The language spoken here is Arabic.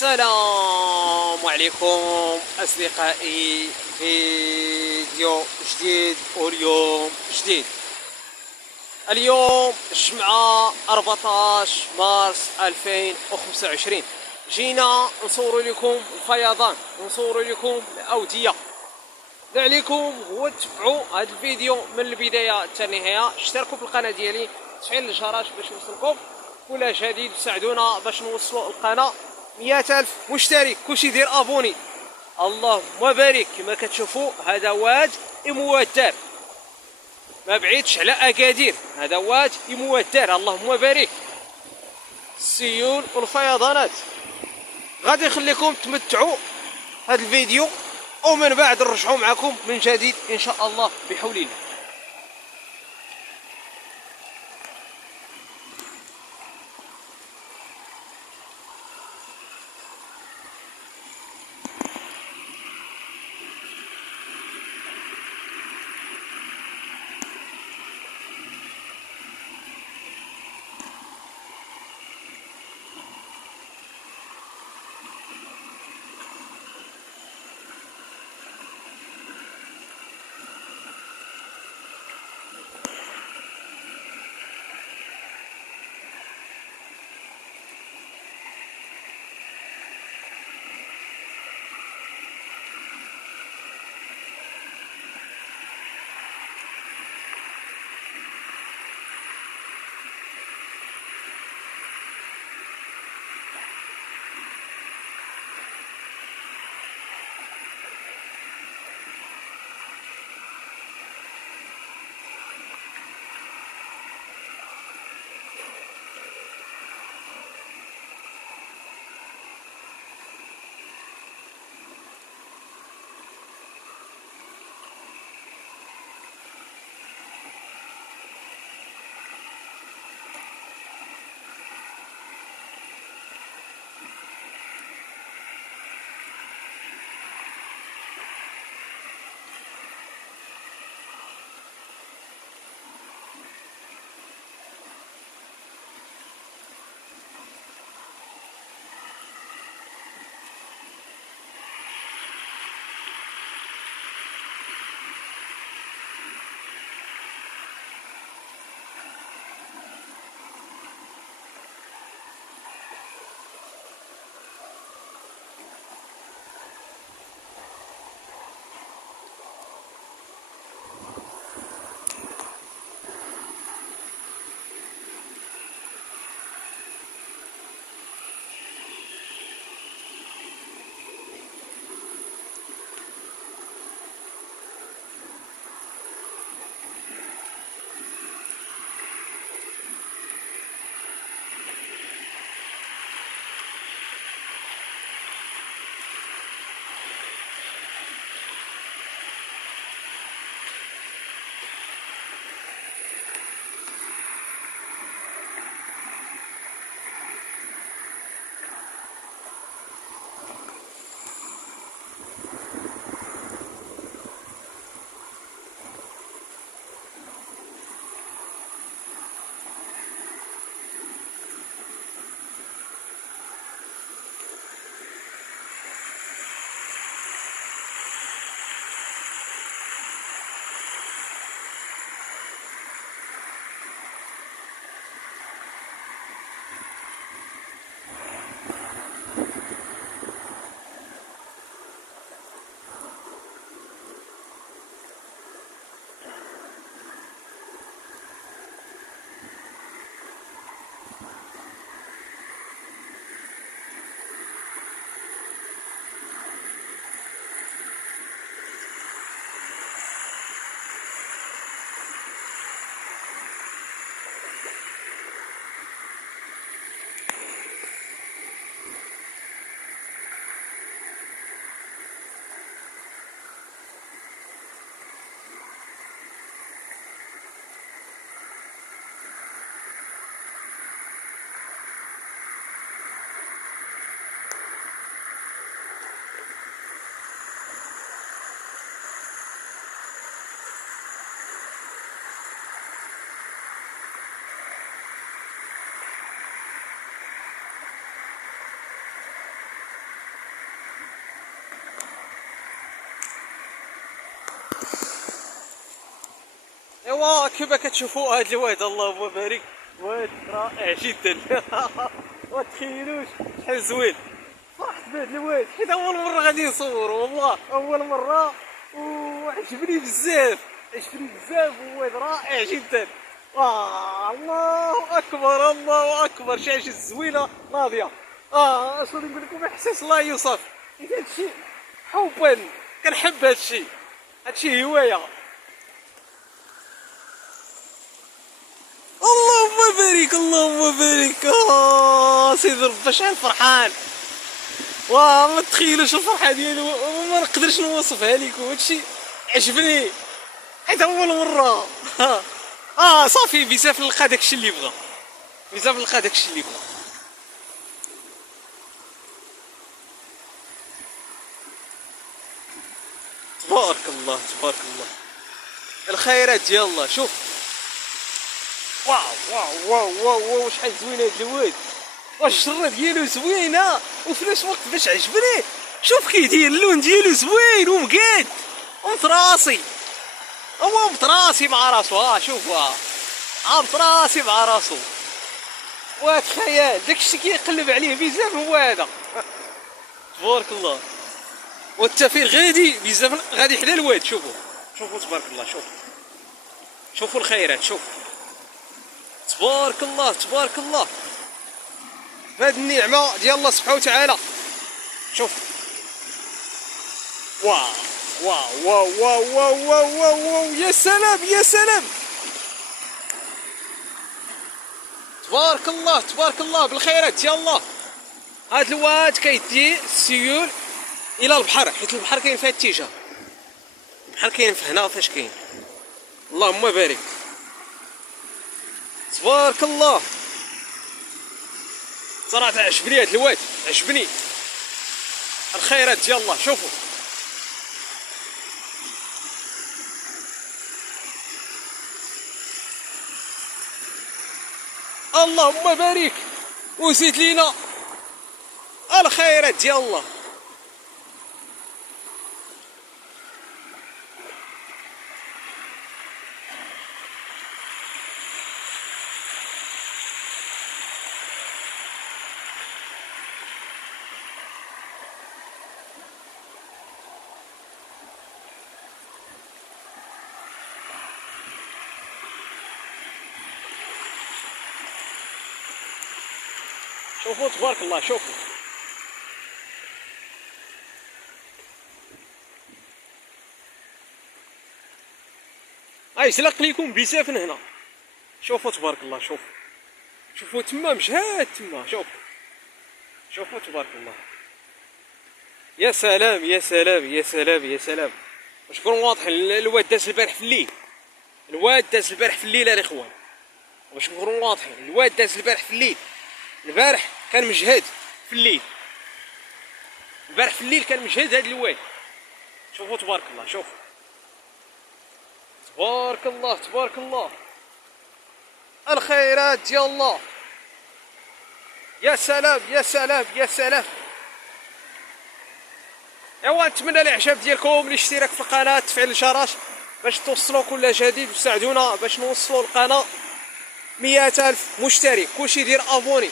السلام عليكم أصدقائي، فيديو جديد واليوم جديد. اليوم الجمعة 14 مارس 2025 جينا نصور لكم الفيضان ونصور لكم الأودية. اللي عليكم هو تتبعوا هذا الفيديو من البداية حتى النهاية، اشتركوا في القناة ديالي، تفعيل الجرس باش يوصلكم كل جديد، ساعدونا باش نوصلوا القناة 100,000 مشترك. كلشي يدير ابوني. اللهم بارك. كما كتشوفوا هذا واد مودر، ما بعيدش على اكادير، هذا واد مودر. اللهم بارك. السيول والفيضانات غادي نخليكم تمتعوا هذا الفيديو ومن بعد نرجعوا معكم من جديد ان شاء الله بحول الله. ايوا كما كتشوفوا هاد الواد اللهم بارك، واد رائع جدا. ما تخيلوش شحال زوين. فرحت بهاد الواد حيت اول مره غادي نصور، والله اول مره، وعجبني بزاف، عجبني بزاف، وواد رائع جدا. الله اكبر الله اكبر، شاشة زوينه ناضيه. اش غادي نقول لكم، احساس لا يوصف. حيت هادشي حبا، كنحب هادشي هوايه. اللهم بارك اللهم بارك. سيدي ربي شحال فرحان، ما تخيلوش الفرحه ديالو، ما نقدرش نوصفها لكم. هادشي عجبني حيت اول مره. صافي بزاف نلقى داكشي اللي بغا، بزاف نلقى داكشي اللي بغا. تبارك الله تبارك الله، الخيرات ديال الله. شوف واو واو واو واو واو، شحال زوين هاد الواد، الشره ديالو زوينه، وفي نفس الوقت باش عجبني. شوف كيدير اللون ديالو زوين ومقاد ومطراسي، هو مطراسي مع راسو. شوف مطراسي مع راسو، وتخيل داكشي كيقلب عليه بزاف هو هذا. تبارك الله. والتفير غادي بزاف، غادي حدا الواد. شوفوا تبارك الله. شوفوا الخيرات. تبارك الله تبارك الله، بهاد النعمه ديال الله سبحانه وتعالى. شوف واو واو واو واو واو واو واو, واو. يا سلام يا سلام، تبارك الله تبارك الله بالخيرات ديال الله. هاد الواد كيدي السيول الى البحر، حيت البحر كاين في هاد الاتجاه، البحر كاين في هنا فاش كاين. اللهم بارك. تبارك الله. صراحه عجبني هاد الواد، عجبني الخيرات ديال الله. شوفوا اللهم بارك، وزيد لينا الخيرات ديال الله. شوفوا تبارك الله. شوفوا زلق ليكم بزاف من هنا. شوفوا تبارك الله. شوفوا تما مجهاد تما. شوفوا تبارك الله. يا سلام يا سلام يا سلام يا سلام، باش نكون واضح. الواد داز البارح في الليل، الواد داز البارح في الليل الاخوان، باش نكونوا واضحين. الواد داز البارح في الليل، البارح كان مجهد في الليل، البارح في الليل كان مجهد هذا الواد. شوفوا تبارك الله. شوفوا تبارك الله تبارك الله، الخيرات ديال الله. يا سلام يا سلام يا سلام. ايوا نتمنى الاعجاب ديالكم، الاشتراك في القناه، تفعيل الجرس باش توصلوا كل جديد، وساعدونا باش نوصلوا القناه 100,000 مشترك. كلشي يدير ابوني.